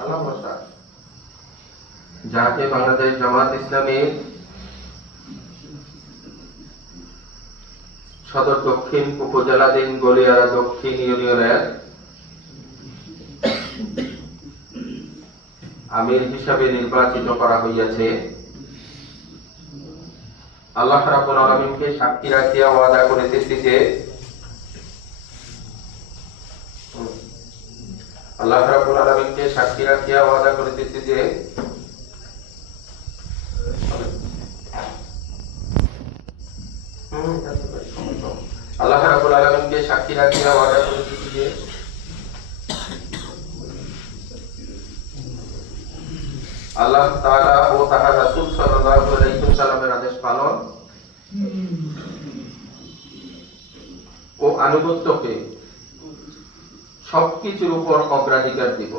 আল্লাহ যাকে বাংলাদেশ জামাত ইসলামের সদর দক্ষিণ উপজেলাধীন গলিয়ারা দক্ষিণ ইউনিয়নের আমির হিসাবে নির্বাচিত করা হইয়াছে, আল্লাহ রাব্বুল আলামিনকে সাক্ষী রাখিয়া ওয়াদা করিতেছি যে আল্লাহ রাব্বুল আলামিনকে সাক্ষী রাখিয়া ওয়াদা করিতেছি যে। আল্লাহ রাব্বুল আলামিনকে সাক্ষী রাখিয়া ওয়াদা করিতেছি যে আল্লাহ তাআলা ও তাহার রাসূল সাল্লাল্লাহু আলাইহি ওয়াসাল্লামের আদেশ পালন ও আনুগত্যকে সবকিছুর উপর অগ্রাধিকার দিব।